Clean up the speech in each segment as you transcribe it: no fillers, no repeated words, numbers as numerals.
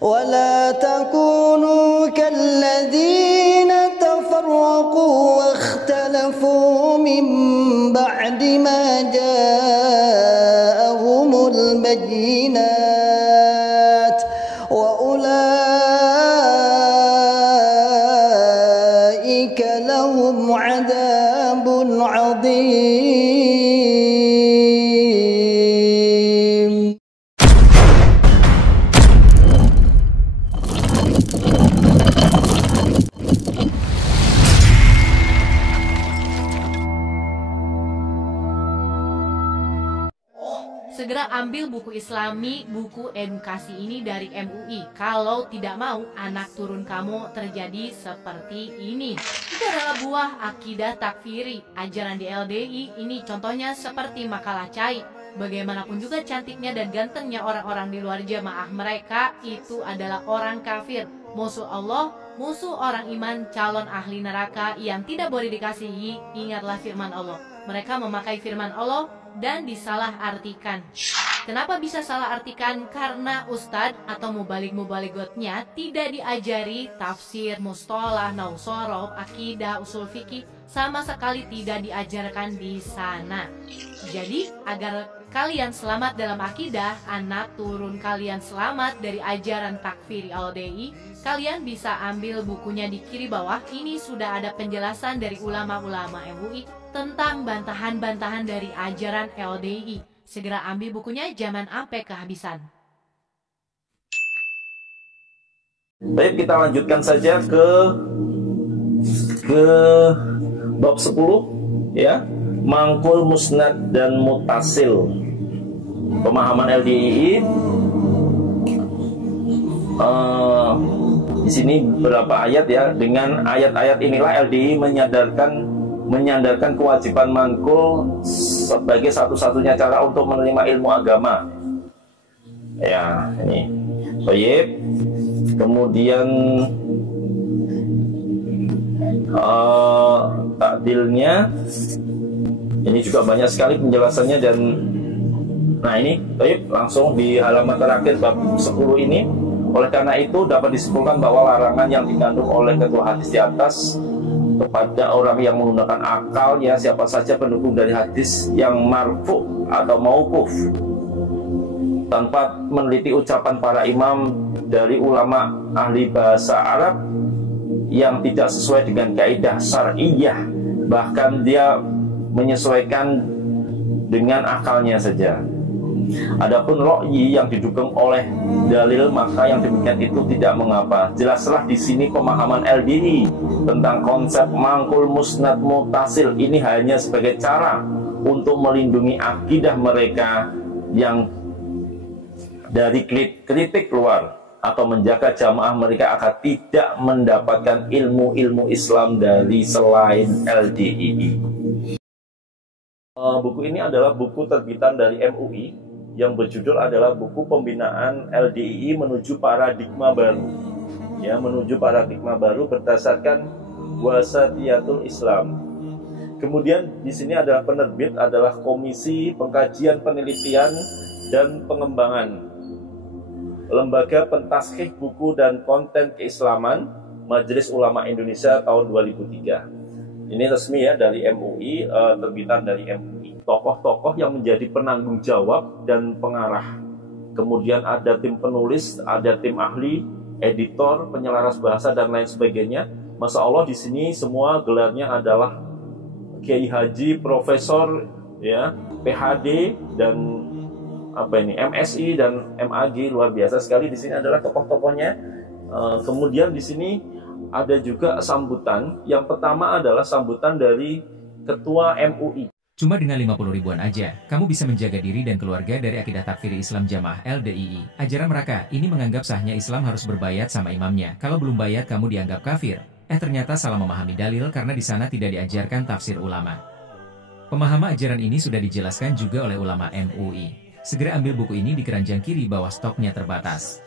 ولا تكونوا كالذين تفرقوا واختلفوا من بعد ما جاءهم البينات وأولئك لهم عذاب عظيم. Segera ambil buku Islami, buku edukasi ini dari MUI. Kalau tidak mau anak turun kamu terjadi seperti ini. Itu adalah buah akidah takfiri. Ajaran di LDI ini contohnya seperti makalah cai. Bagaimanapun juga cantiknya dan gantengnya orang-orang di luar jamaah mereka, itu adalah orang kafir, musuh Allah, musuh orang iman, calon ahli neraka yang tidak boleh dikasihi. Ingatlah firman Allah. Mereka memakai firman Allah dan disalah-artikan. Kenapa bisa salah artikan? Karena ustadz atau mubalik-mubaligotnya tidak diajari tafsir, mustolah, nausorob, akidah, usul fikih, sama sekali tidak diajarkan di sana. Jadi agar kalian selamat dalam akidah, anak turun kalian selamat dari ajaran takfiri LDI, kalian bisa ambil bukunya di kiri bawah. Ini sudah ada penjelasan dari ulama-ulama MUI tentang bantahan-bantahan dari ajaran LDI. Segera ambil bukunya, jangan sampai kehabisan. Baik, kita lanjutkan saja ke bab 10 ya, mangkul, musnad dan mutasil. Pemahaman LDI. Di sini beberapa ayat ya. Dengan ayat-ayat inilah LDI menyandarkan kewajiban mangkul sebagai satu-satunya cara untuk menerima ilmu agama. Ya, ini. Baik. Kemudian takdilnya ini juga banyak sekali penjelasannya. Dan nah ini baik, langsung di halaman terakhir bab 10 ini. Oleh karena itu dapat disimpulkan bahwa larangan yang dikandung oleh ketua hadis di atas kepada orang yang menggunakan akalnya, siapa saja pendukung dari hadis yang marfu atau mauquf tanpa meneliti ucapan para imam dari ulama ahli bahasa Arab yang tidak sesuai dengan kaidah syar'iyyah, bahkan dia menyesuaikan dengan akalnya saja. Adapun ro'yi yang didukung oleh dalil, maka yang demikian itu tidak mengapa. Jelaslah di sini pemahaman LDI tentang konsep mangkul, musnad, mutasil ini hanya sebagai cara untuk melindungi akidah mereka yang dari kritik luar, atau menjaga jamaah mereka agar tidak mendapatkan ilmu-ilmu Islam dari selain LDI. Buku ini adalah buku terbitan dari MUI yang berjudul adalah buku pembinaan LDI menuju paradigma baru. Ya, menuju paradigma baru berdasarkan wasatiyatul Islam. Kemudian di sini adalah penerbit adalah Komisi Pengkajian Penelitian dan Pengembangan, Lembaga Pentaskhih Buku dan Konten Keislaman, Majelis Ulama Indonesia tahun 2003. Ini resmi ya dari MUI, terbitan dari MUI. Tokoh-tokoh yang menjadi penanggung jawab dan pengarah. Kemudian ada tim penulis, ada tim ahli, editor, penyelaras bahasa dan lain sebagainya. Masya Allah di sini semua gelarnya adalah Kiai Haji, Profesor, ya, PhD dan MSI dan MAG, luar biasa sekali. Di sini adalah tokoh-tokohnya. Kemudian di sini ada juga sambutan. Yang pertama adalah sambutan dari Ketua MUI. Cuma dengan 50 ribuan aja, kamu bisa menjaga diri dan keluarga dari akidah takfiri Islam Jamaah LDII. Ajaran mereka ini menganggap sahnya Islam harus berbayat sama imamnya. Kalau belum bayat kamu dianggap kafir. Ternyata salah memahami dalil karena di sana tidak diajarkan tafsir ulama. Pemahaman ajaran ini sudah dijelaskan juga oleh ulama MUI. Segera ambil buku ini di keranjang kiri bawah, stoknya terbatas.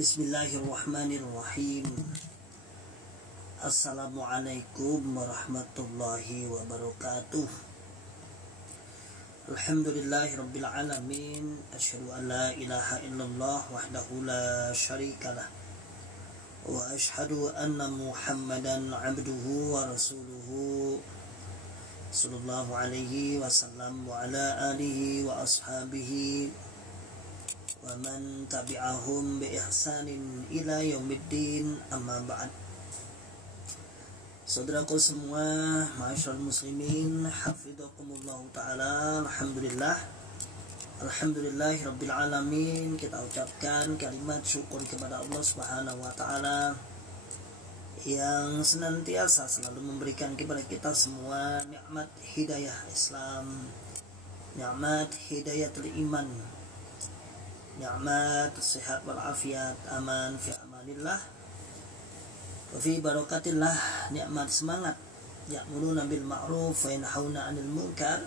Bismillahirrahmanirrahim. Assalamualaikum warahmatullahi wabarakatuh. Alhamdulillahirabbil alamin. Asyhadu an la ilaha illallah wahdahu la syarikalah. Wa asyhadu anna Muhammadan abduhu wa rasuluhu sallallahu alaihi wasallam wa ala alihi wa ashabihi wa man tabi'ahum bi ihsanin ila yaumiddin, amma ba'd. Saudaraku semua, ma'asyiral muslimin, hafizakumullah taala. Alhamdulillahirabbil alamin. Kita ucapkan kalimat syukur kepada Allah Subhanahu wa taala yang senantiasa selalu memberikan kepada kita semua nikmat hidayah Islam, nikmat hidayatul iman, nikmat sehat wal afiat, aman fi amanillah wa fi barakatillah, nikmat semangat ya'muruna bil ma'ruf wa yanhauna 'anil munkar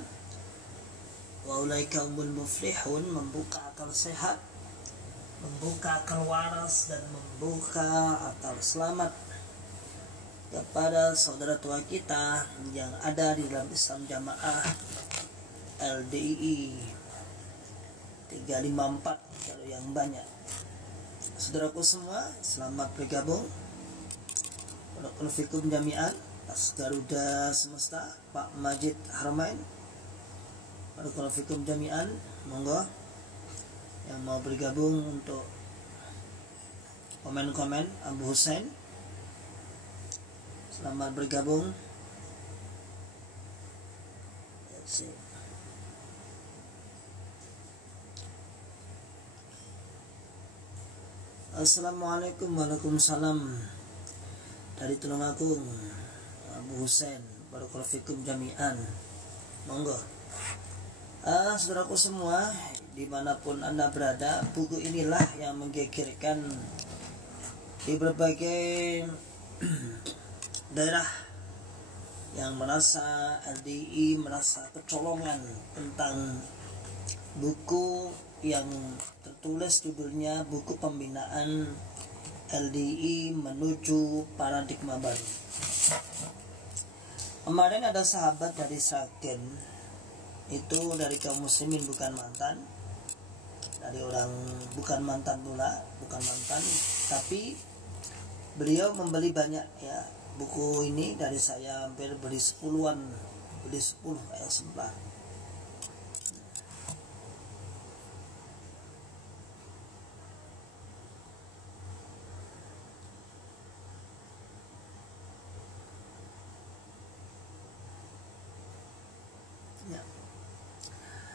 wa ulaika humul muflihun, membuka akal sehat, membuka akal waras, dan membuka akal selamat kepada saudara tua kita yang ada di dalam Islam Jamaah LDII 354 kalau yang banyak. Saudaraku semua, selamat bergabung. Barakallahu fikum jami'an. Atas Garuda Semesta, Pak Majid Haramain. Barakallahu fikum jami'an. Monggo yang mau bergabung untuk komen-komen. Abu Hussein, selamat bergabung. Assalamualaikum. Waalaikumsalam. Dari Tulungagung, Abu Hussein. Barakallahu fikum jami'an. Monggo. Saudaraku semua, dimanapun Anda berada, buku inilah yang menggegerkan di berbagai daerah yang merasa LDI merasa kecolongan tentang buku yang tertulis judulnya Buku Pembinaan LDI Menuju Paradigma Baru. Kemarin ada sahabat dari Sragen, itu dari kaum muslimin, bukan mantan, dari orang bukan mantan pula, bukan mantan, tapi beliau membeli banyak ya buku ini dari saya, hampir beli 10 eksemplar.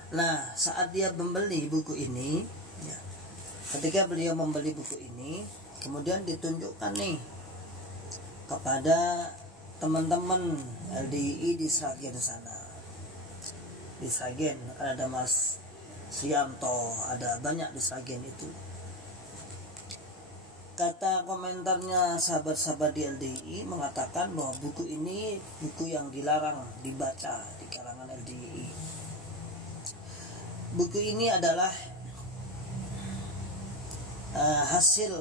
Nah, saat dia membeli buku ini, ya, ketika beliau membeli buku ini, kemudian ditunjukkan nih kepada teman-teman LDI di Sragen sana. Di Sragen ada Mas Srianto, ada banyak di Sragen itu. Kata komentarnya sahabat-sahabat di LDI mengatakan bahwa buku ini buku yang dilarang dibaca di kalangan LDI. Buku ini adalah hasil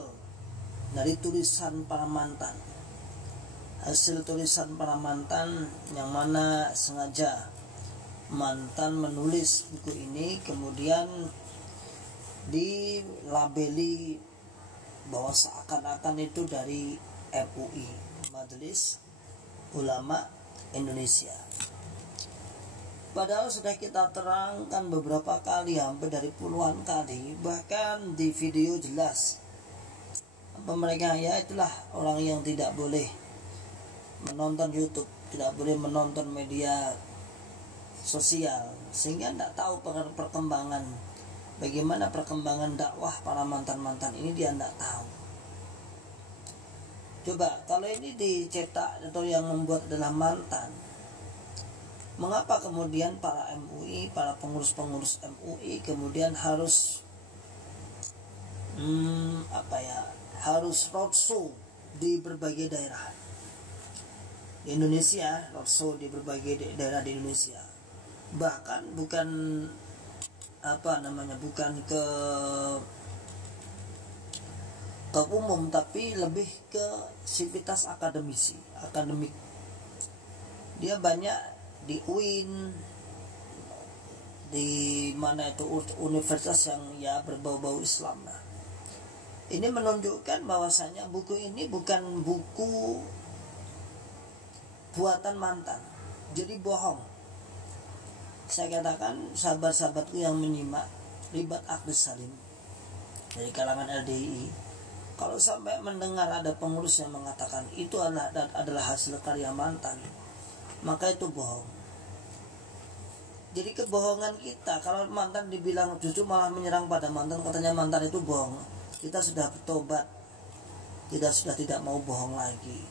dari tulisan para mantan. Hasil tulisan para mantan yang mana sengaja mantan menulis buku ini, kemudian dilabeli bahwa seakan-akan itu dari MUI, Majelis Ulama Indonesia. Padahal sudah kita terangkan beberapa kali, hampir dari puluhan kali, bahkan di video jelas apa mereka, ya itulah orang yang tidak boleh menonton YouTube, tidak boleh menonton media sosial, sehingga tidak tahu perkembangan, bagaimana perkembangan dakwah para mantan-mantan ini, dia tidak tahu. Coba kalau ini dicetak atau yang membuat adalah mantan, mengapa kemudian para MUI, para pengurus-pengurus MUI kemudian harus harus roadshow di berbagai daerah di Indonesia, roadshow di berbagai daerah di Indonesia, bahkan bukan bukan ke atau umum, tapi lebih ke sivitas akademik. Dia banyak di UIN, di mana itu universitas yang ya berbau-bau Islam. Nah, ini menunjukkan bahwasanya buku ini bukan buku buatan mantan, jadi bohong. Saya katakan sahabat-sahabatku yang menyimak Ribat Aqdis Salim dari kalangan LDII, kalau sampai mendengar ada pengurus yang mengatakan itu adalah hasil karya mantan, maka itu bohong. Jadi kebohongan kita, kalau mantan dibilang justru malah menyerang pada mantan, katanya mantan itu bohong. Kita sudah bertobat, kita sudah tidak mau bohong lagi.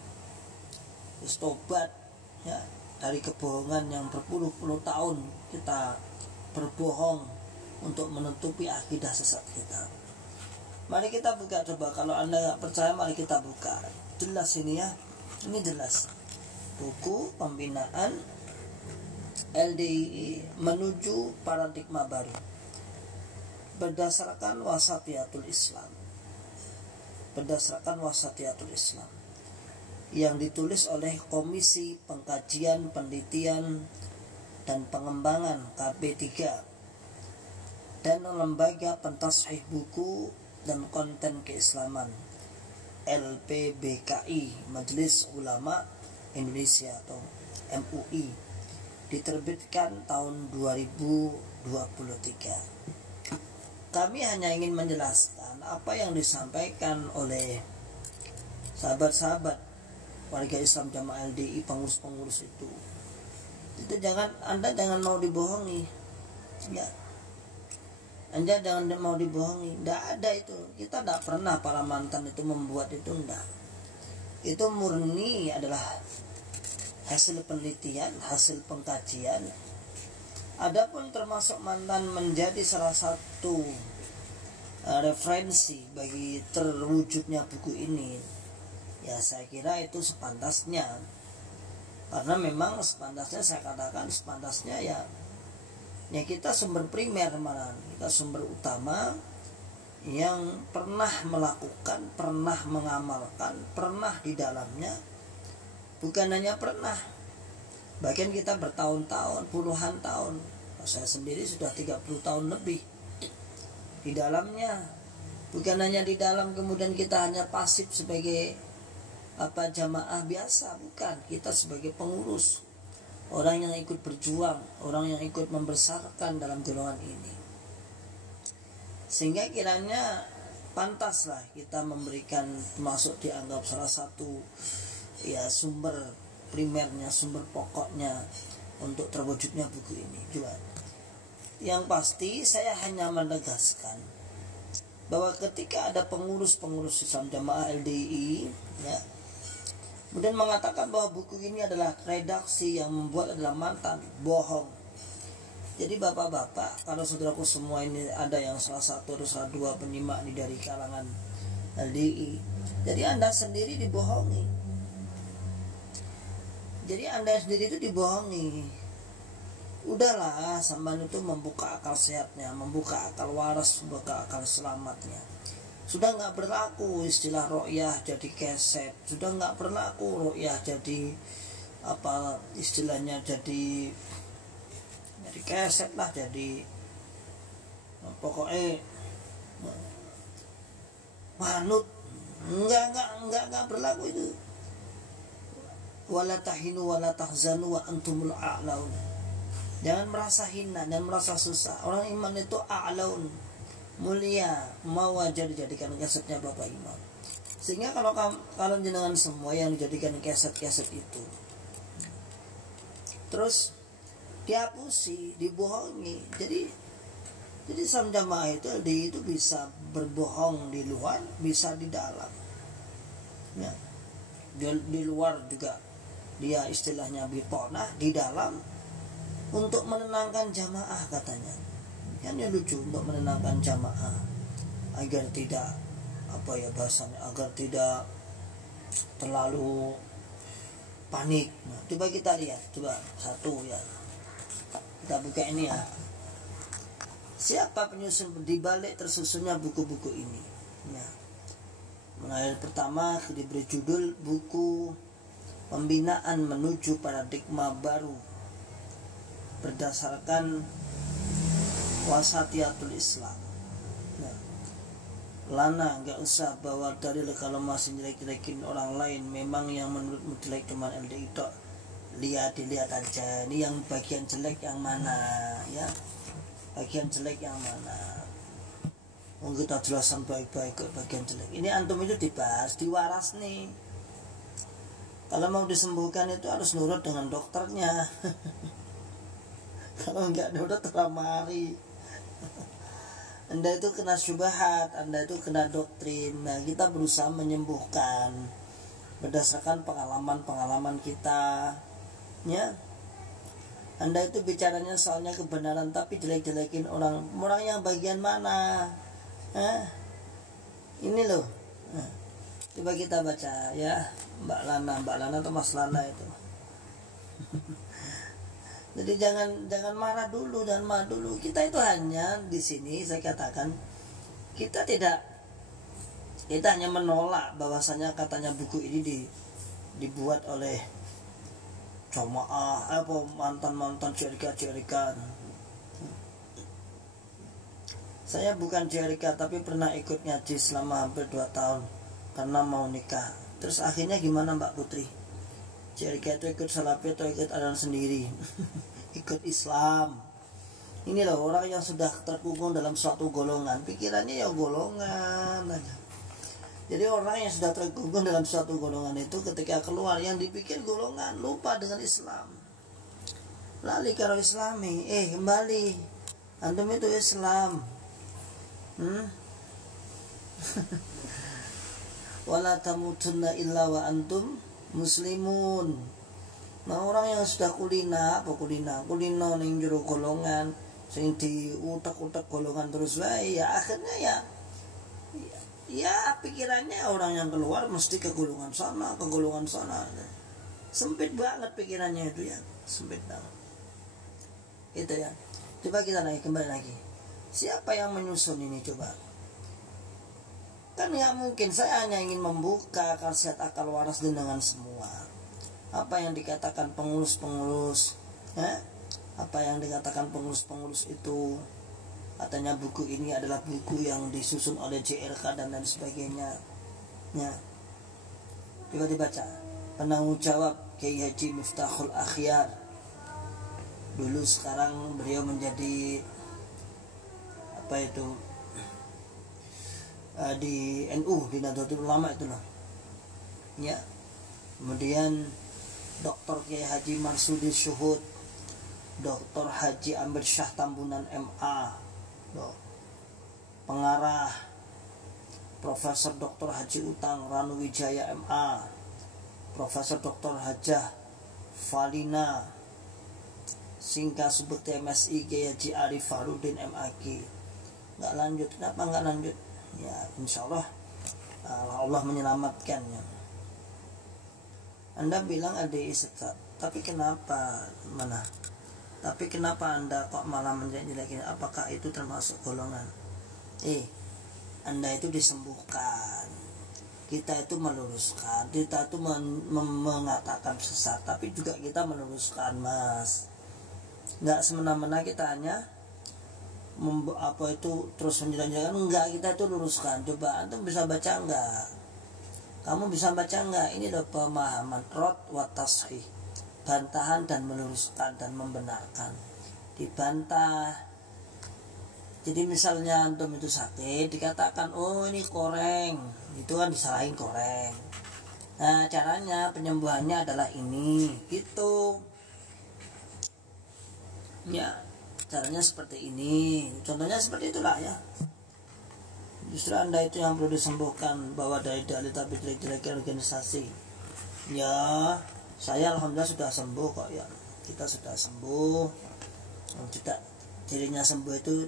Terus tobat ya dari kebohongan yang berpuluh-puluh tahun kita berbohong untuk menutupi akidah sesat kita. Mari kita buka coba, kalau Anda nggak percaya mari kita buka. Jelas ini ya, ini jelas. Buku pembinaan LDII menuju paradigma baru berdasarkan wasatiyatul Islam. Berdasarkan wasatiyatul Islam yang ditulis oleh Komisi Pengkajian, Penelitian dan Pengembangan KP3 dan Lembaga Pentashih Buku dan Konten Keislaman LPBKI, Majelis Ulama Indonesia atau MUI, diterbitkan tahun 2023. Kami hanya ingin menjelaskan apa yang disampaikan oleh sahabat-sahabat warga Islam Jamaah LDI, pengurus-pengurus itu Anda jangan mau dibohongi ya. Anda jangan mau dibohongi. Tidak ada itu. Kita tidak pernah para mantan itu membuat itu, tidak. Itu murni adalah hasil penelitian, hasil pengkajian. Adapun termasuk mantan menjadi salah satu referensi bagi terwujudnya buku ini, ya saya kira itu sepantasnya. Karena memang sepantasnya, saya katakan sepantasnya ya kita sumber primer, malah kita sumber utama yang pernah melakukan, pernah mengamalkan, pernah di dalamnya. Bukan hanya pernah, bahkan kita bertahun-tahun, puluhan tahun. Saya sendiri sudah 30 tahun lebih di dalamnya. Bukan hanya di dalam kemudian kita hanya pasif sebagai jamaah biasa, bukan. Kita sebagai pengurus, orang yang ikut berjuang, orang yang ikut membesarkan dalam golongan ini. Sehingga kiranya pantaslah kita memberikan, termasuk dianggap salah satu ya sumber primernya, sumber pokoknya untuk terwujudnya buku ini juga. Yang pasti saya hanya menegaskan bahwa ketika ada pengurus-pengurus Islam Jamaah LDI ya, kemudian mengatakan bahwa buku ini adalah redaksi yang membuat adalah mantan, bohong. Jadi bapak-bapak, kalau saudaraku semua ini ada yang salah satu atau salah dua penyimak ini dari kalangan LDI, jadi Anda sendiri dibohongi. Jadi Anda sendiri itu dibohongi. Udahlah, sampean itu membuka akal sehatnya, membuka akal waras, membuka akal selamatnya. Sudah nggak berlaku istilah ru'yah jadi keset, sudah nggak berlaku ru'yah jadi istilahnya jadi keset lah, jadi pokoknya manut. Nggak berlaku itu. Wala tahinu wala tahzanu wa antumul a'laun. Jangan merasa hina dan merasa susah. Orang iman itu a'laun, mulia, mau wajar dijadikan kesetnya Bapak Imam. Sehingga kalau jenengan semua yang dijadikan keset-keset itu terus dihapusi, dibohongi. Jadi Islam Jamaah itu bisa berbohong di luar, bisa di dalam. Ya. Di luar juga dia istilahnya bitonah, di dalam untuk menenangkan jamaah katanya. Kan ya lucu, untuk menenangkan jamaah agar tidak agar tidak terlalu panik. Nah, coba kita lihat, coba satu ya. Kita buka ini ya. Siapa penyusun di balik tersusunnya buku-buku ini? Ya. Pengajaran pertama diberi judul buku Pembinaan Menuju Paradigma Baru berdasarkan Wasatiyatul Islam. Nah, Lana nggak usah bawa dalil kalau masih jelek-jelekin orang lain. Memang yang menurutmu jelek cuma LDI itu. Dilihat aja. Ini yang bagian jelek yang mana, ya? Bagian jelek yang mana? Kita jelasan baik-baik ke bagian jelek. Ini antum itu dibahas, diwaras nih. Kalau mau disembuhkan itu harus nurut dengan dokternya. Kalau nggak nurut teramari. Anda itu kena syubhat, Anda itu kena doktrin. Nah, kita berusaha menyembuhkan berdasarkan pengalaman-pengalaman kita, ya. Anda itu bicaranya soalnya kebenaran tapi jelek-jelekin orang yang bagian mana? Ini loh. Coba kita baca ya, Mbak Lana atau Mas Lana itu. Jadi jangan marah dulu, Kita itu hanya di sini saya katakan kita hanya menolak bahwasanya katanya buku ini dibuat oleh jamaah mantan syarikat. Saya bukan syarikat tapi pernah ikut ngaji selama hampir 2 tahun karena mau nikah. Terus akhirnya gimana Mbak Putri? Syarikat itu ikut salafi atau ikut aliran sendiri? Ikut Islam. Ini loh orang yang sudah terkungkung dalam suatu golongan, pikirannya ya golongan aja. Jadi orang yang sudah terkungkung dalam suatu golongan itu ketika keluar yang dipikir golongan, lupa dengan Islam. Lali karo Islami, kembali. Antum itu Islam. Wala tamutunna illa wa antum muslimun. Nah orang yang sudah kulina ning jero golongan sing diutak-utak golongan terus wae ya akhirnya ya pikirannya orang yang keluar mesti ke golongan sana. Sempit banget pikirannya itu ya, sempit banget. Itu ya. Coba kita kembali lagi. Siapa yang menyusun ini coba? Kan nggak mungkin, saya hanya ingin membuka khasiat akal waras dengan semua. Apa yang dikatakan pengurus-pengurus, apa yang dikatakan pengurus-pengurus itu, katanya buku ini adalah buku yang disusun oleh JRK dan lain sebagainya. Ya. Coba dibaca. Penanggung jawab Kiai Haji Miftahul Akhyar. Dulu sekarang beliau menjadi di NU, di Nahdlatul Ulama itu loh. Ya. Kemudian Dr. Kiai Haji Marsudi Syuhud, Dr. Haji Amir Syah Tambunan MA, pengarah Profesor Dr. Haji Utang Ranu Wijaya MA, Profesor Dr. Hajah Falina, Singka Subekti MSI Kiai Haji Arif Farudin MAG. Nggak lanjut, kenapa nggak lanjut? Ya insya Allah Allah menyelamatkannya. Anda bilang LDI sesat, tapi kenapa Anda kok malah menjelek-jelekin? Apakah itu termasuk golongan? Anda itu disembuhkan, kita itu meluruskan, kita itu mengatakan sesat, tapi juga kita meluruskan, Mas. Nggak semena-mena kita hanya terus menjelaskan, enggak, kita itu luruskan. Coba antum bisa baca enggak? Kamu bisa baca enggak? Ini adalah pemahaman rad wa tashih, bantahan dan meluruskan dan membenarkan. Dibantah. Jadi misalnya antum itu sakit, dikatakan oh ini koreng, itu kan disalahin koreng. Nah caranya penyembuhannya adalah ini, gitu. Ya. Caranya seperti ini, contohnya seperti itulah ya. Justru Anda itu yang perlu disembuhkan, bahwa dari dalil tapi jelek-jelek organisasi. Ya, saya alhamdulillah sudah sembuh kok ya. Kita sudah sembuh. Tidak dirinya sembuh itu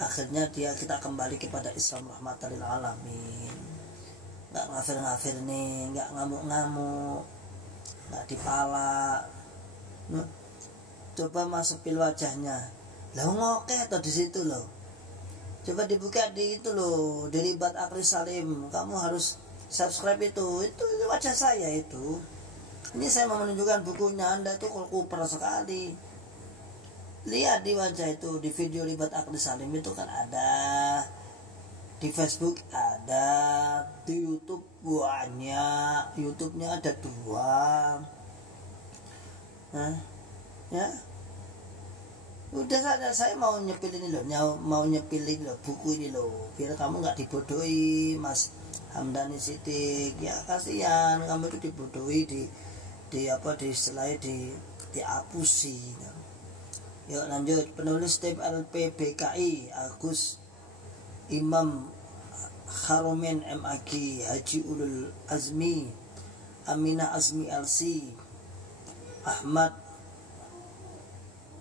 akhirnya kita kembali kepada Islam rahmatan lil alamin. Nggak ngafir-ngafir nih, nggak ngamuk-ngamuk, nggak dipala. Coba masukin wajahnya. Lah ngokeh atau di situ loh. Coba dibuka di itu loh, di Ribat Akri Salim. Kamu harus subscribe itu wajah saya itu. Ini saya mau menunjukkan bukunya. Anda itu kalau kuper sekali. Lihat di wajah itu, di video Ribat Akdi Salim itu kan ada, di Facebook ada, di YouTube banyak, YouTube-nya ada 2. Nah, ya. Udah saya mau nyepil ini loh, mau nyepil ini loh, buku ini loh, biar kamu nggak dibodohi, Mas Hamdani Sidik. Ya kasihan kamu itu dibodohi, di diapusi. Yuk lanjut. Penulis TIP LPBKI Agus Imam Haromen MAG Haji Ulul Azmi Aminah Azmi LC Ahmad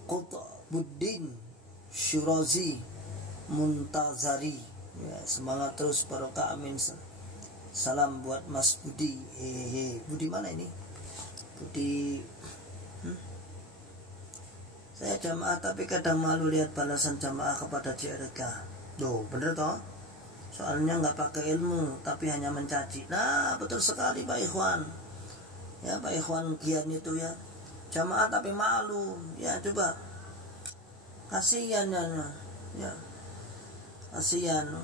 Qutbuddin Syurazi Muntazari. Ya, semangat terus barokah, amin. Salam buat Mas Budi. Hehehe. Budi mana ini? Budi. Saya jamaah tapi kadang malu lihat balasan jamaah kepada JRK. Loh, bener toh? Soalnya nggak pakai ilmu tapi hanya mencaci. Nah, betul sekali Pak Ikhwan. Ya, Pak Ikhwan Gian itu ya. Jamaah tapi malu. Ya, coba. Kasihan ya. Kasihan.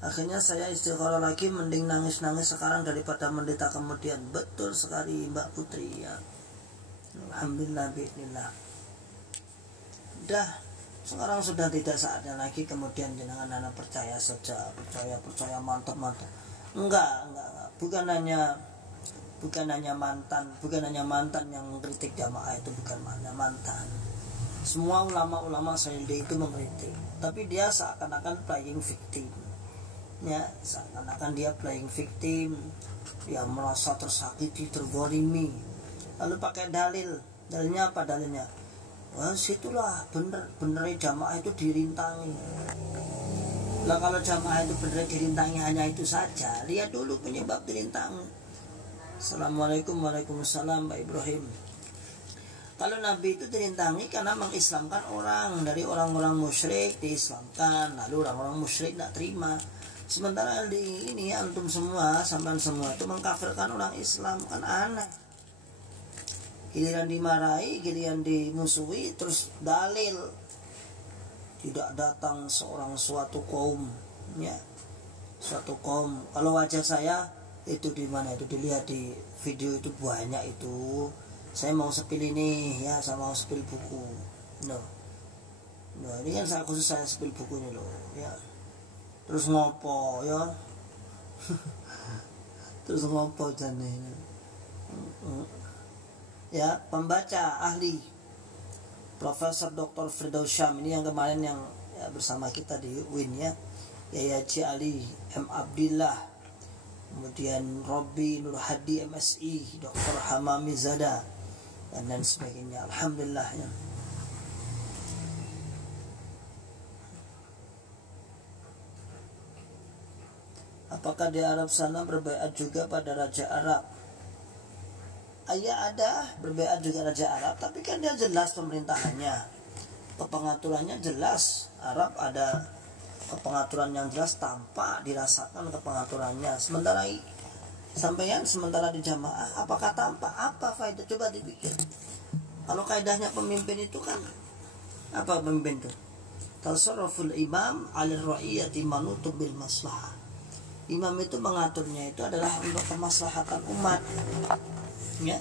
Akhirnya saya istikharah lagi, mending nangis-nangis sekarang daripada menderita kemudian. Betul sekali Mbak Putri ya. Alhamdulillah, bismillah. Udah, sekarang sudah tidak saatnya lagi kemudian jenengan anak percaya saja, percaya mantap. Enggak. Bukan hanya mantan yang mengkritik jamaah itu, bukan hanya mantan. Semua ulama-ulama Saudi itu mengkritik, tapi dia seakan-akan playing victim. Ya, seakan-akan dia playing victim. Dia merasa tersakiti, terzalimi. Lalu pakai dalilnya apa dalilnya? Wah, situlah bener jamaah itu dirintangi. Lah kalau jamaah itu bener dirintangi hanya itu saja, lihat dulu penyebab dirintangi. Assalamualaikum, waalaikumsalam Pak Ibrahim. Kalau Nabi itu dirintangi karena mengislamkan orang, dari orang-orang musyrik diislamkan, lalu orang-orang musyrik tidak terima. Sementara di ini antum semua, sampean semua itu mengkafirkan orang Islam, kan aneh. Giliran dimarahi, giliran dimusuhi, terus dalil tidak datang suatu kaum, ya, suatu kaum. Kalau wajah saya itu di mana itu dilihat di video itu banyak itu. Saya mau sepil ini ya, saya mau sepil buku. No, ini kan khusus saya sepil bukunya loh, ya. Terus ngopo ya, terus ngopo jane. Ya, pembaca ahli Profesor Dr. Firdaus Syam ini yang kemarin yang ya, bersama kita di UIN ya, Yayaji Ali M. Abdillah, kemudian Robby Nur Hadi MSI, Dr. Hamami Zada, dan lain sebagainya. Alhamdulillah ya. Apakah di Arab sana berbaiat juga pada Raja Arab? Ayah ada berbaiat juga Raja Arab, tapi kan dia jelas pemerintahannya, kepengaturannya jelas. Arab ada kepengaturan yang jelas, tampak dirasakan kepengaturannya. Sementara di jamaah apakah tampak? Apa faedah? Coba dipikir. Kalau kaidahnya pemimpin itu kan apa pemimpin itu? Tasarruful imam 'alal ra'iyati manutub bil maslahah. Imam itu mengaturnya itu adalah untuk kemaslahatan umat. Ya,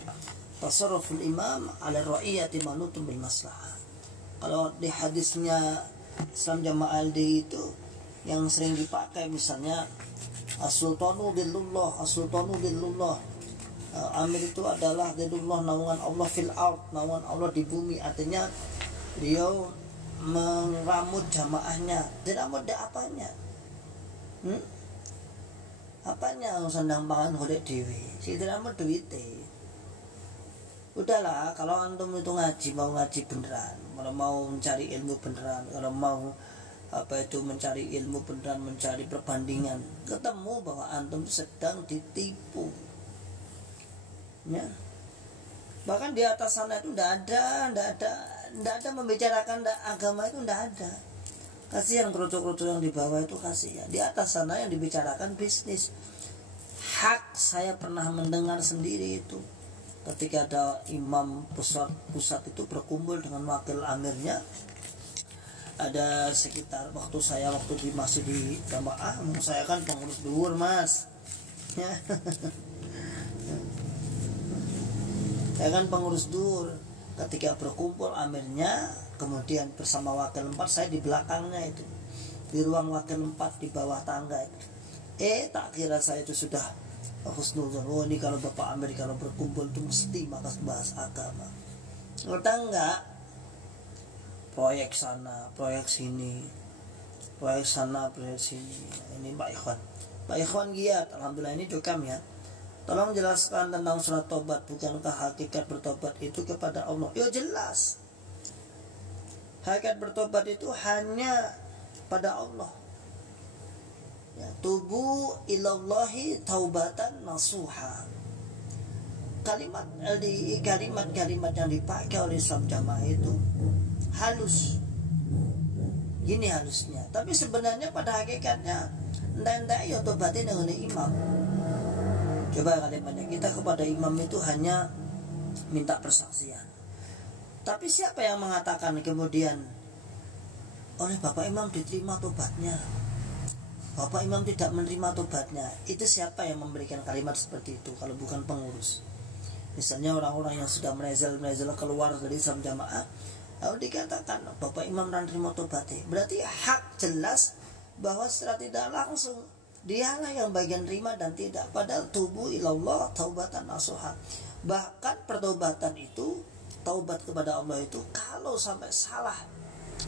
tasarruful imam 'ala ra'iyati manutun bil maslahah. Kalau di hadisnya Islam Jamaah LDI itu yang sering dipakai misalnya as-sultanu dillullah, as-sultanu dillullah. Amir itu adalah dillullah, naungan Allah fil ard, naungan Allah di bumi. Artinya beliau meramut jamaahnya. Diramut apanya? Apanya sandang pangan golek dhewe. Si diramut duwite. Udahlah, kalau antum itu mau ngaji beneran, kalau mau mencari ilmu beneran, kalau mau mencari ilmu beneran, mencari perbandingan, ketemu bahwa antum sedang ditipu. Ya. Bahkan di atas sana itu tidak ada membicarakan agama itu tidak ada. Kasihan kerucuk-kerucuk yang di bawah itu, kasihan. Di atas sana yang dibicarakan bisnis. Hak saya pernah mendengar sendiri itu. Ketika ada imam pusat itu berkumpul dengan wakil amirnya. Ada sekitar waktu masih di jamaah, saya kan pengurus duhur mas. Ya. Saya kan pengurus duhur. Ketika berkumpul amirnya, kemudian bersama wakil 4, saya di belakangnya itu, di ruang wakil 4 di bawah tangga itu. Tak kira saya itu sudah husnuzon. Oh, ini kalau Bapak Amir kalau berkumpul itu mesti bahas agama. Ngerti enggak? Proyek sana, proyek sini, proyek sana, proyek sini. Ini Pak Ikhwan giat. Alhamdulillah ini Jokam ya. Tolong jelaskan tentang surat tobat. Bukankah hakikat bertobat itu kepada Allah? Ya jelas. Hakikat bertobat itu hanya pada Allah. Ya, tubu ilallahi taubatan nasuha. Kalimat-kalimat yang dipakai oleh Islam Jamaah itu halus. Gini halusnya. Tapi sebenarnya pada hakikatnya entah ya tobatin dengan imam. Coba kalimatnya, kita kepada imam itu hanya minta persaksian. Tapi siapa yang mengatakan kemudian oleh Bapak Imam diterima tobatnya, Bapak Imam tidak menerima tobatnya? Itu siapa yang memberikan kalimat seperti itu kalau bukan pengurus? Misalnya orang-orang yang sudah merezel keluar dari Islam Jamaah, lalu dikatakan Bapak Imam dan terima tobatnya, berarti hak jelas bahwa secara tidak langsung dialah yang bagian terima dan tidak. Padahal tubuh ilallah taubatan nasuha. Bahkan pertobatan itu, taubat kepada Allah itu kalau sampai salah,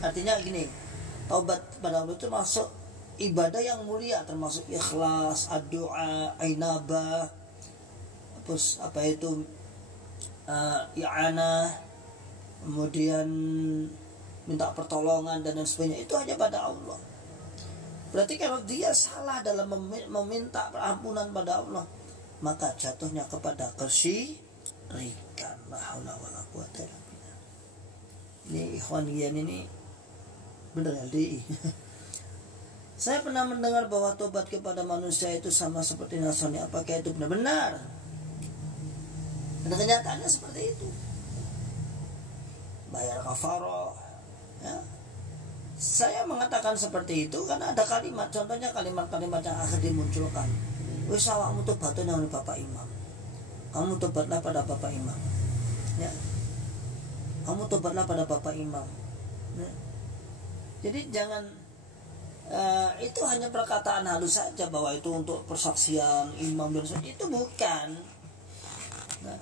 artinya gini, taubat kepada Allah itu masuk ibadah yang mulia, termasuk ikhlas, doa, ainabah, terus i'anah, kemudian minta pertolongan dan lain sebagainya, itu hanya pada Allah. Berarti kalau dia salah dalam meminta ampunan pada Allah, maka jatuhnya kepada kesyirikan. La haula wala quwata illa billah. Ini ikhwan gian ini benar LDI. Saya pernah mendengar bahwa tobat kepada manusia itu sama seperti Nasrani. Apakah itu benar-benar? Dan kenyataannya seperti itu. Bayar kafarah, ya. Saya mengatakan seperti itu karena ada kalimat, contohnya kalimat-kalimat yang akhir dimunculkan. Wis awakmu tobatun nang Bapak Imam. Kamu tobatlah pada Bapak Imam. Ya. Kamu tobatlah pada Bapak Imam. Ya. Jadi jangan itu hanya perkataan halus saja bahwa itu untuk persaksian imam dan sebagainya. Itu bukan. Nah,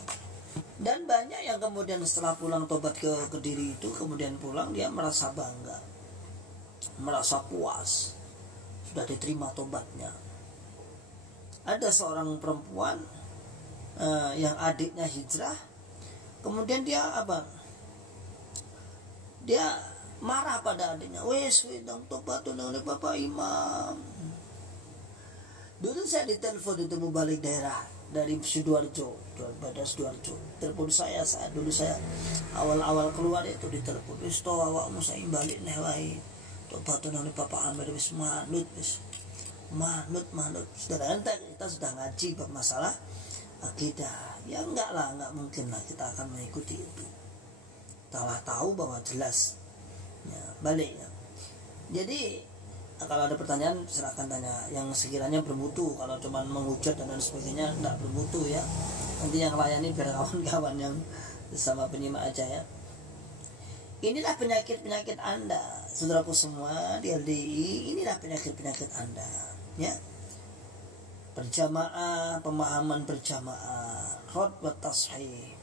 dan banyak yang kemudian setelah pulang tobat ke Kediri itu, kemudian pulang dia merasa bangga, merasa puas, sudah diterima tobatnya. Ada seorang perempuan yang adiknya hijrah, kemudian dia marah pada adiknya. Wes dong tobatun oleh Bapak Imam. Dulu saya ditelepon itu mau balik daerah dari Sidoarjo, telepon saya dulu saya awal keluar itu ditelepon. Wes to awakmu saya balik neh wae. Tobatun oleh Bapak Amir wis manut wis. Manut. Saudara, kita sudah ngaji bab masalah akidah. Ya enggak mungkin lah kita akan mengikuti itu. Telah tahu bahwa jelas ya, balik ya. Jadi kalau ada pertanyaan silakan tanya yang sekiranya bermutu. Kalau cuma menghujat dan lain sebagainya enggak bermutu ya. Nanti yang layani biar kawan-kawan yang sama penyimak aja ya. Inilah penyakit-penyakit Anda, saudaraku semua di LDI. Inilah penyakit-penyakit Anda, ya. Berjamaah, pemahaman berjamaah, khutbah tashih.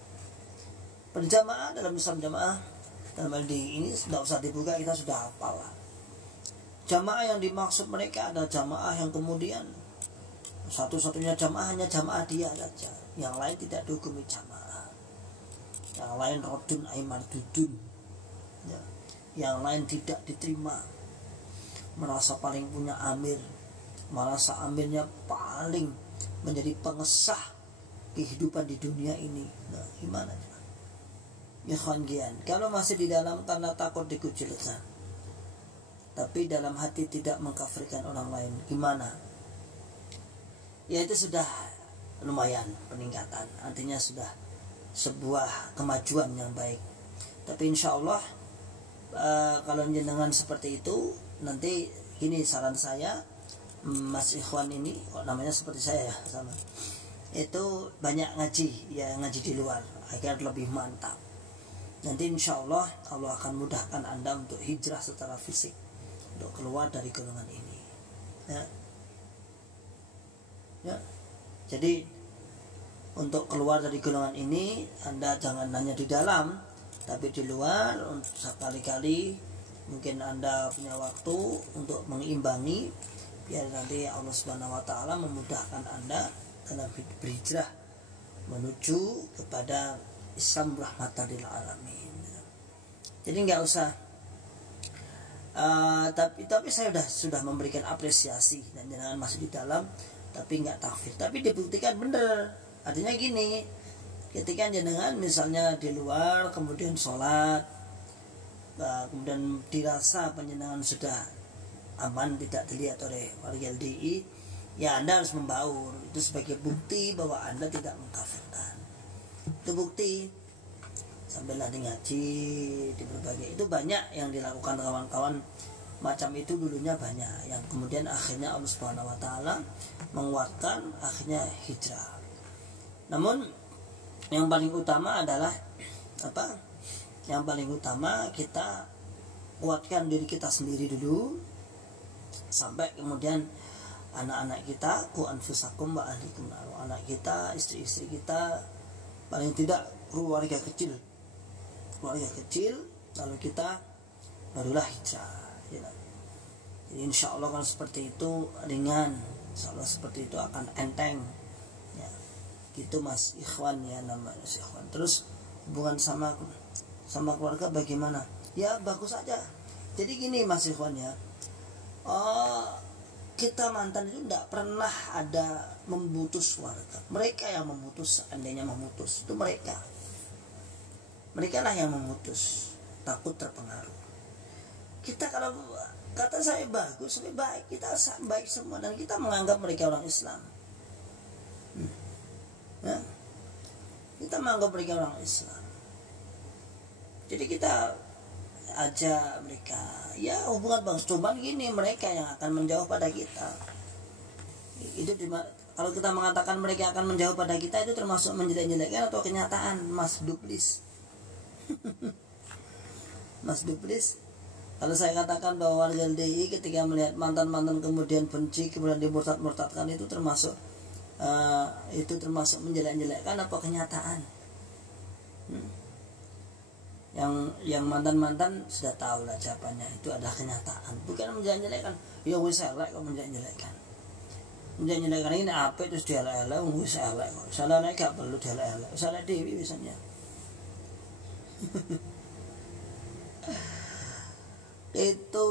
Berjamaah dalam Islam Jamaah, dalam LDI ini tidak usah dibuka, kita sudah hafal. Jamaah yang dimaksud mereka adalah jamaah yang kemudian satu-satunya jamaah hanya jamaah dia saja, yang lain tidak dihukumi jamaah, yang lain rodun aiman dudun. Ya, yang lain tidak diterima, merasa paling punya amir, merasa amirnya paling menjadi pengesah kehidupan di dunia ini. Nah, gimana? Ya khongian, kalau masih di dalam karena takut dikucilkan, tapi dalam hati tidak mengkafirkan orang lain, gimana? Ya itu sudah lumayan peningkatan, artinya sudah sebuah kemajuan yang baik. Tapi insya Allah kalau jenengan seperti itu, nanti ini saran saya, Mas Ikhwan ini namanya seperti saya ya, sama itu banyak ngaji, ya ngaji di luar agar lebih mantap. Nanti insya Allah Allah akan mudahkan Anda untuk hijrah secara fisik, untuk keluar dari golongan ini. Ya. Jadi untuk keluar dari golongan ini, Anda jangan hanya di dalam, tapi di luar. Untuk sekali-kali mungkin Anda punya waktu untuk mengimbangi, biar nanti Allah Subhanahu wa Ta'ala memudahkan Anda dalam berhijrah menuju kepada Islam rahmatan lil alamin. Jadi nggak usah tapi saya sudah memberikan apresiasi, dan jangan masih di dalam tapi nggak takfir, tapi dibuktikan bener. Artinya gini, ketika jenengan misalnya di luar kemudian sholat, kemudian dirasa penjenengan sudah aman, tidak dilihat oleh warga LDI, ya Anda harus membaur. Itu sebagai bukti bahwa Anda tidak mengkafirkan. Itu bukti. Sambil nanti ngaji di berbagai, itu banyak yang dilakukan kawan-kawan macam itu dulunya, banyak yang kemudian akhirnya Allah Subhanahu wa Ta'ala menguatkan, akhirnya hijrah. Namun yang paling utama adalah apa? Yang paling utama kita kuatkan diri kita sendiri dulu, sampai kemudian anak-anak kita, ku anfusakum wa ahlikum nar, anak kita, istri-istri kita, paling tidak keluarga kecil, lalu kita barulah hijrah. Jadi insya Allah kalau seperti itu ringan, insya Allah seperti itu akan enteng. Ya, gitu Mas Ikhwan ya, nama Mas Ikhwan. Terus hubungan sama keluarga bagaimana? Ya bagus aja. Jadi gini Mas Ikhwan ya, kita mantan itu tidak pernah ada memutus warga. Mereka yang memutus, seandainya memutus itu mereka lah yang memutus, takut terpengaruh. Kita kalau kata saya bagus, lebih baik, kita baik semua, dan kita menganggap mereka orang Islam. Ya? Kita menganggap mereka orang Islam. Jadi kita aja mereka, ya hubungan bagus. Cuman gini, mereka yang akan menjauh pada kita. Itu kalau kita mengatakan mereka akan menjauh pada kita, itu termasuk menjelek-jelekkan atau kenyataan, Mas Duplis? Mas Duplis, kalau saya katakan bahwa warga LDI ketika melihat mantan-mantan kemudian benci, kemudian dimurtad-murtadkan, itu termasuk menjelek-jelekkan apa kenyataan? Yang mantan-mantan sudah tahu lah jawabannya, itu adalah kenyataan, bukan menjelek-jelekkan. Ya wis elek kok menjelek-jelekkan. Menjelek-jelekkan ini apa terus dielek-elek, wis elek kok. Salah elek gak perlu dielek-elek. Salah dewi misalnya. Itu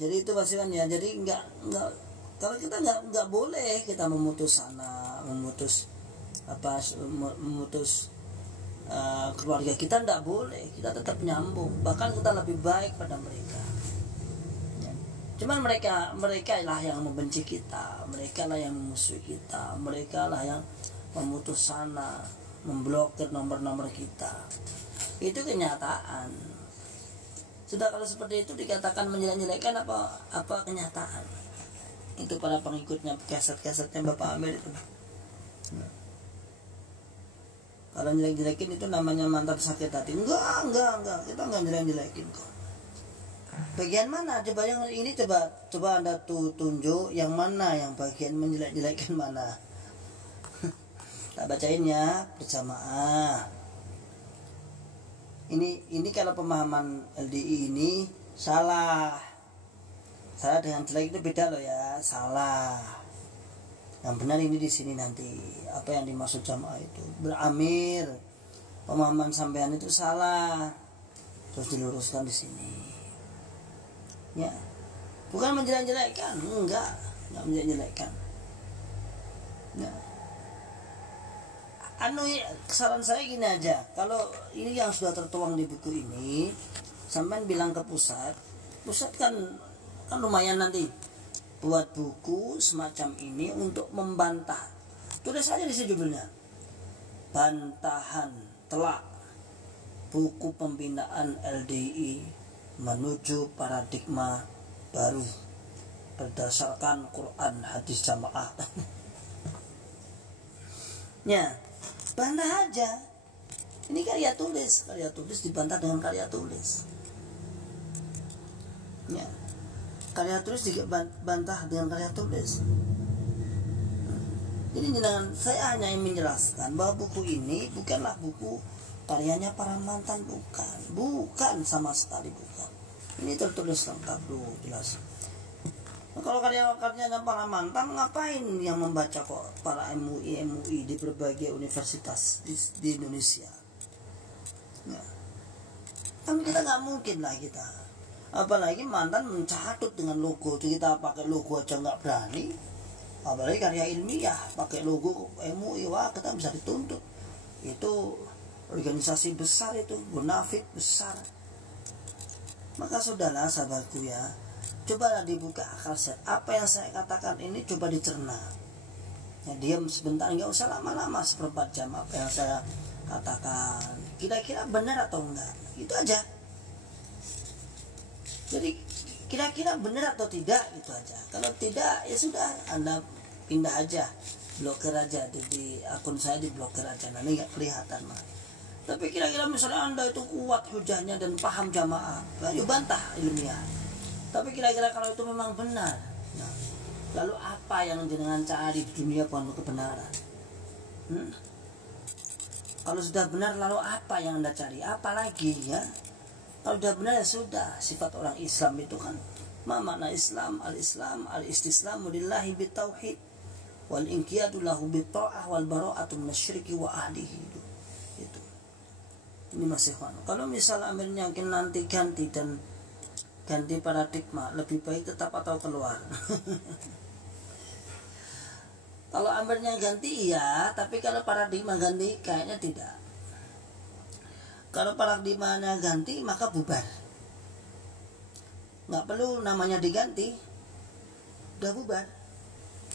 jadi itu pasti kan ya. Jadi enggak kalau kita enggak boleh kita memutus keluarga kita, enggak boleh. Kita tetap nyambung, bahkan kita lebih baik pada mereka ya. Cuman mereka lah yang membenci kita, mereka lah yang memusuhi kita, mereka lah yang memutus sana, memblokir nomor-nomor kita. Itu kenyataan. Sudah kalau seperti itu dikatakan menjelek-jelekkan apa kenyataan? Itu para pengikutnya keset-kesetnya Bapak Amir itu. Kalau jelek-jelekin itu namanya mantap sakit hati. Enggak, kita enggak jelek-jelekin kok. Bagian mana? Coba yang ini coba Anda tunjuk yang mana yang bagian menjelek-jelekin mana. Tak bacain ya berjamaah. Ini kalau pemahaman LDI ini salah dengan jelek itu beda loh ya, salah. Yang benar ini di sini nanti apa yang dimaksud jamaah itu beramir, pemahaman sampean itu salah, terus diluruskan di sini. Ya, bukan menjelek-jelekkan, enggak menjelek-jelekkan. Ya. Saran saya gini aja, kalau ini yang sudah tertuang di buku ini, sampean bilang ke pusat kan kan lumayan nanti buat buku semacam ini untuk membantah. Tulis saja di sini judulnya, bantahan telak buku pembinaan LDI menuju paradigma baru berdasarkan Quran hadis jamaah. Ya, bantah aja. Ini karya tulis dibantah dengan karya tulis. Ya, karya tulis dibantah dengan karya tulis. Jadi saya hanya ingin menjelaskan bahwa buku ini bukanlah buku karyanya para mantan, bukan sama sekali bukan. Ini tertulis lengkap dulu, jelas. Nah, kalau karyanya para mantan, ngapain yang membaca kok para MUI di berbagai universitas di Indonesia? Nah, kan kita nggak mungkin lah kita, apalagi mantan mencatut dengan logo. Kita pakai logo aja nggak berani, apalagi karya ilmiah pakai logo MUI. Wah, kita bisa dituntut. Itu organisasi besar, itu bonafit besar. Maka sudahlah sahabatku ya, cobalah dibuka akal sehat. Apa yang saya katakan ini coba dicerna. Ya, diam sebentar, nggak usah lama-lama, seperempat jam apa yang saya katakan kira-kira benar atau enggak, itu aja. Jadi kira-kira benar atau tidak, itu aja. Kalau tidak, ya sudah, Anda pindah aja, blokir aja di akun saya, di blokir aja, nanti nggak kelihatan mah. Tapi kira-kira misalnya Anda itu kuat hujahnya dan paham jamaah, ayo bantah ilmiah. Tapi kira-kira kalau itu memang benar, nah, lalu apa yang jenengan cari di dunia penuh kebenaran? Kalau sudah benar, lalu apa yang Anda cari? Apa lagi ya? Kalau sudah benar ya sudah. Sifat orang Islam itu kan, ma makna Islam al-istislamu lillahi bitauhid wal inqiyadu lahu bitta'ah wal bara'atu minasyirki wa ahlihi. Itu. Ini masih kan. Kalau misal amirnya nanti ganti paradigma, lebih baik tetap atau keluar. Kalau amirnya ganti iya, tapi kalau paradigma ganti kayaknya tidak. Kalau paradigmanya ganti maka bubar. Nggak perlu namanya diganti, udah bubar.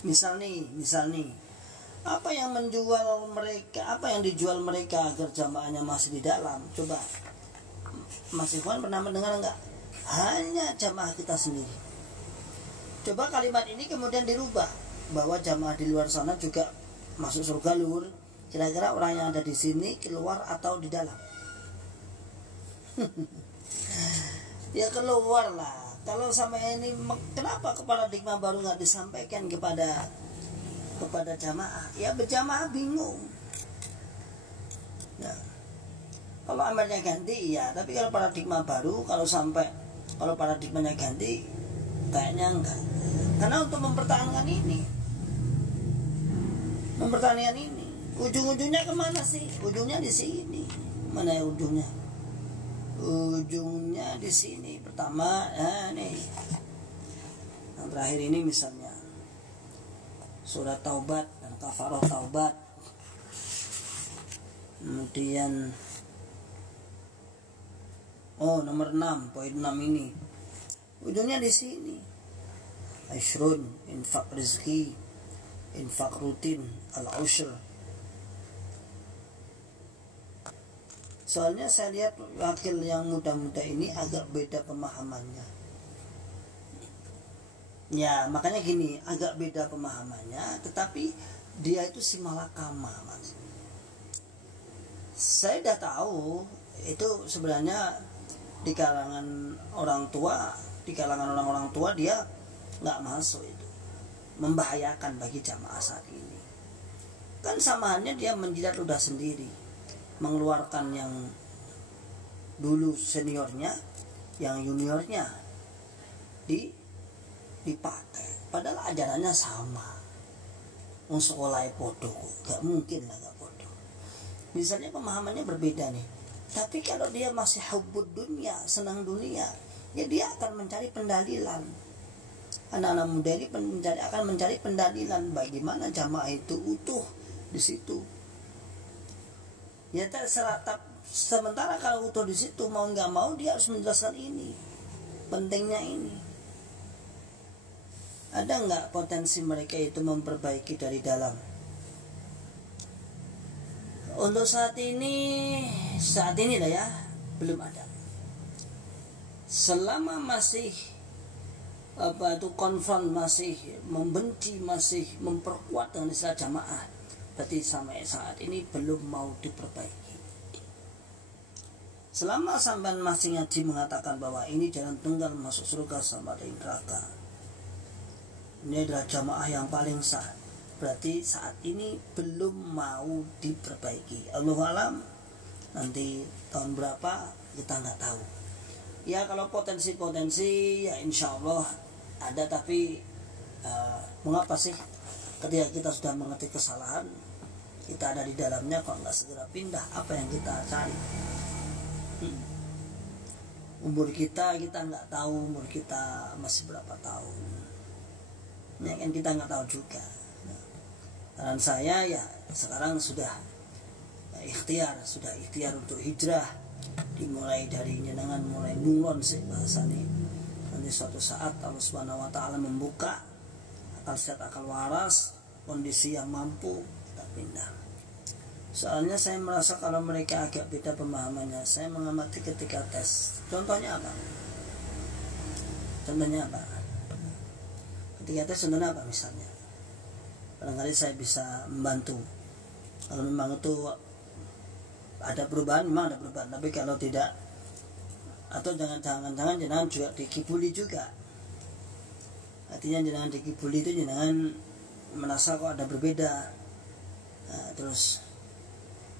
Misal nih, apa yang dijual mereka agar jamaahnya masih di dalam? Coba, Mas Ikhwan pernah mendengar nggak? Hanya jamaah kita sendiri. Coba kalimat ini kemudian dirubah, bahwa jamaah di luar sana juga masuk surga lur. Kira-kira orang yang ada di sini keluar atau di dalam? Ya keluar lah. Kalau sampai ini, kenapa paradigma baru nggak disampaikan kepada jamaah? Ya berjamaah bingung. Nah, kalau amarnya ganti ya, tapi kalau paradigma baru, kalau paradigmanya ganti, kayaknya enggak. Karena untuk mempertahankan ini, ujung-ujungnya kemana sih? Ujungnya di sini. Mana ya ujungnya? Ujungnya di sini. Pertama, nih, yang terakhir ini misalnya surat taubat dan kafarah taubat. Kemudian nomor 6, poin 6 ini. Ujungnya di sini. Ashrun, infak rezeki, infak rutin, al-ushr. Soalnya saya lihat wakil yang muda-muda ini agak beda pemahamannya. Ya, makanya gini, agak beda pemahamannya, tetapi dia itu si malakama, Mas. Saya udah tahu itu sebenarnya di kalangan orang tua dia nggak masuk itu, membahayakan bagi jamaah saat ini. Kan samaannya dia menjilat ludah sendiri, mengeluarkan yang dulu seniornya, yang juniornya dipakai. Padahal ajarannya sama. Sekolah podo, gak mungkin lah gak podo. Misalnya pemahamannya berbeda nih, tapi kalau dia masih hubbud dunia, senang dunia, ya dia akan mencari pendalilan. Anak-anak muda ini akan mencari pendalilan bagaimana jamaah itu utuh di situ. Ya terserah. Sementara kalau utuh di situ, mau nggak mau dia harus menjelaskan ini, pentingnya ini. Ada nggak potensi mereka itu memperbaiki dari dalam? Untuk saat ini lah ya, belum ada. Selama masih konfront, masih membenci, masih memperkuat dengan istilah jamaah, berarti sampai saat ini belum mau diperbaiki. Selama sampean masih ngaji mengatakan bahwa ini jalan tunggal masuk surga sama dari neraka, ini adalah jamaah yang paling sah, berarti saat ini belum mau diperbaiki. Allahu alam, nanti tahun berapa kita nggak tahu. Ya kalau potensi ya insya Allah ada, tapi mengapa sih ketika kita sudah mengerti kesalahan, kita ada di dalamnya kok nggak segera pindah? Apa yang kita cari? Umur kita nggak tahu umur kita masih berapa tahun, ya kan, kita nggak tahu juga. Dan saya ya sekarang sudah ikhtiar untuk hijrah, dimulai dari jenengan, mulai bunglon sih bahasanya. Nanti suatu saat Allah Subhanahu wa taala membuka akal sehat, akal waras, kondisi yang mampu, kita pindah. Soalnya saya merasa kalau mereka agak beda pemahamannya. Saya mengamati ketika tes. Contohnya apa? Ketika tes contohnya apa misalnya? Barangkali saya bisa membantu. Kalau memang itu ada perubahan, memang ada perubahan. Tapi kalau tidak, atau jangan juga dikibuli juga. Artinya jangan dikibuli itu jangan merasa kok ada berbeda. Nah, terus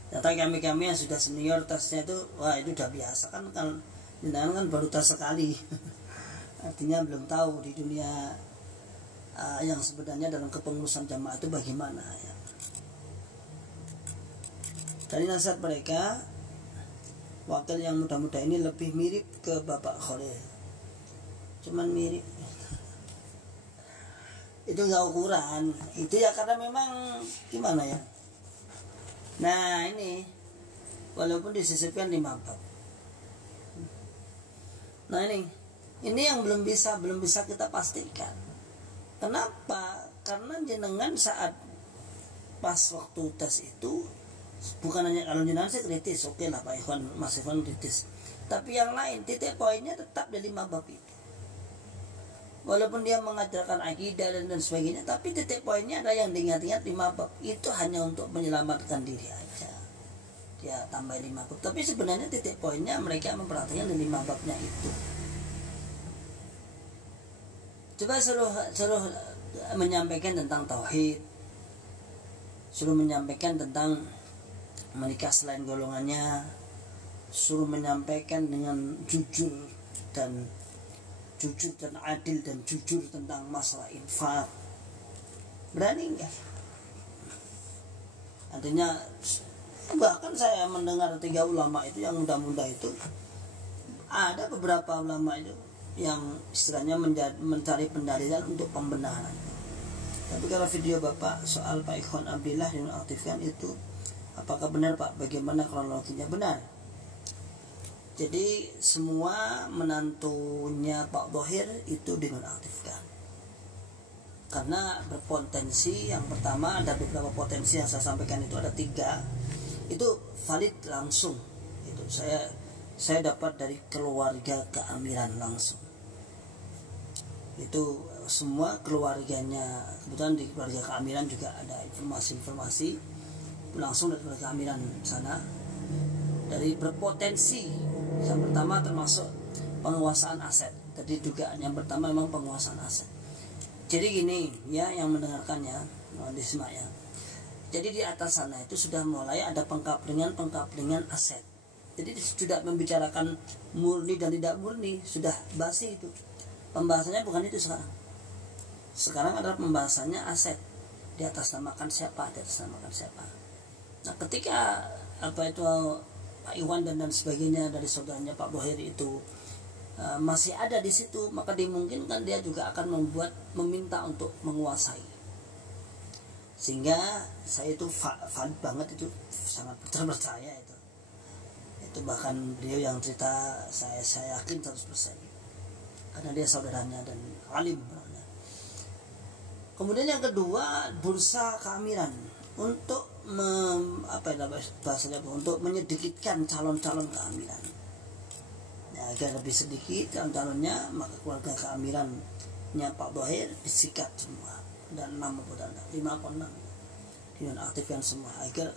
ternyata kami yang sudah senior tesnya itu, wah itu udah biasa kan jenengan kan baru tes sekali. Artinya belum tahu di dunia yang sebenarnya dalam kepengurusan jamaah itu bagaimana ya. Dari nasihat mereka, wakil yang muda-muda ini lebih mirip ke Bapak Khalil, cuman mirip. Itu nggak ukuran, itu ya karena memang gimana ya. Nah ini walaupun disisipkan 5 bab. Nah ini yang belum bisa kita pastikan. Kenapa? Karena jenengan saat pas waktu tes itu, bukan hanya kalau jenengan sih kritis, oke lah Pak Ikhwan, Mas Ikhwan kritis. Tapi yang lain titik poinnya tetap di 5 bab itu. Walaupun dia mengajarkan akidah dan sebagainya, tapi titik poinnya ada yang diingat-ingat 5 bab. Itu hanya untuk menyelamatkan diri aja. Dia tambah 5 bab. Tapi sebenarnya titik poinnya mereka memperhatikan di 5 babnya itu. Coba suruh menyampaikan tentang tauhid, suruh menyampaikan tentang menikah selain golongannya, suruh menyampaikan dengan jujur dan adil dan jujur tentang masalah infak. Berani enggak? Artinya bahkan saya mendengar 3 ulama itu yang muda-muda itu, ada beberapa ulama itu yang istilahnya mencari pendalilan untuk pembenaran. Tapi kalau video Bapak soal Pak Ikhwan Abdillah dinonaktifkan itu, apakah benar Pak? Bagaimana kronologinya? Benar. Jadi semua menantunya Pak Thohir itu dinonaktifkan karena berpotensi. Yang pertama, ada beberapa potensi yang saya sampaikan itu ada 3, itu valid langsung. Itu saya dapat dari keluarga keamiran langsung. Itu semua keluarganya, kebetulan di keluarga keamiran juga ada informasi langsung dari keluarga keamiran sana, dari berpotensi. Yang pertama termasuk penguasaan aset. Jadi dugaan yang pertama memang penguasaan aset. Jadi gini ya, yang mendengarkannya mohon disimak ya. Jadi di atas sana itu sudah mulai ada pengkaplingan aset. Jadi sudah membicarakan murni dan tidak murni, sudah basi itu. Pembahasannya bukan itu sekarang. Sekarang adalah pembahasannya aset. Di atas namakan siapa, Nah ketika Pak Iwan dan sebagainya dari saudaranya Pak Thohir itu masih ada di situ, maka dimungkinkan dia juga akan meminta untuk menguasai. Sehingga saya itu valid banget, itu sangat percaya itu. Itu bahkan beliau yang cerita, saya yakin 100%. Karena dia saudaranya dan alim. Kemudian yang kedua, bursa keamiran untuk untuk menyedikitkan calon-calon keamiran. Ya, agar lebih sedikit calon-calonnya, maka keluarga keamirannya Pak Thohir disikat semua, dan 6 atau 6 dinonaktifkan semua agar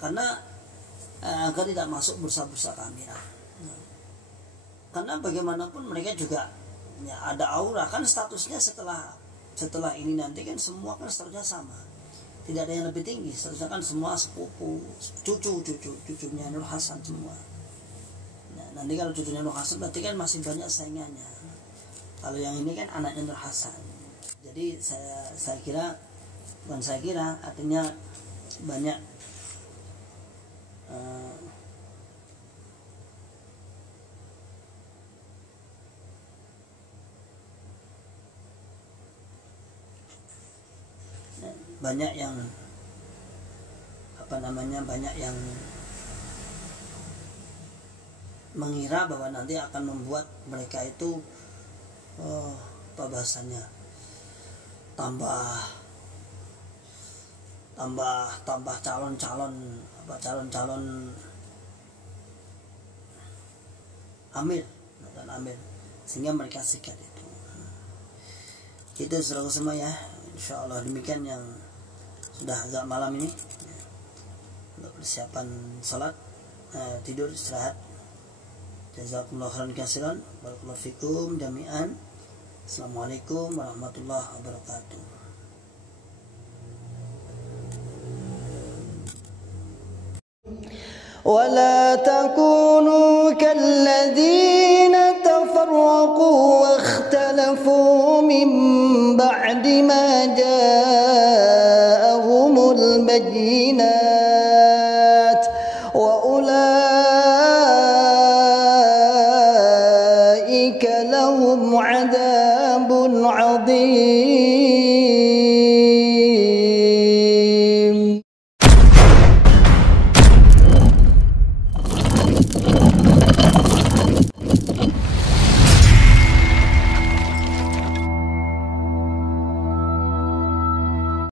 tidak masuk bursa-bursa keamiran. Karena bagaimanapun mereka juga ya, ada aura kan, statusnya setelah ini nanti kan semua kan statusnya sama, tidak ada yang lebih tinggi, statusnya kan semua sepupu, cucunya Nur Hasan semua. Nah, nanti kalau cucunya Nur Hasan berarti kan masih banyak saingannya. Kalau yang ini kan anaknya Nur Hasan. Jadi saya kira artinya banyak banyak yang mengira bahwa nanti akan membuat mereka itu bahasanya tambah calon-calon amir, sehingga mereka sikat itu. Itu saudara semua ya, insyaallah demikian yang sudah agak malam ini untuk persiapan salat, tidur, istirahat. Jazakumullah khairan katsiran, barakallahu fikum jami'an. Assalamualaikum warahmatullahi wabarakatuh. ولا تكونوا كالذين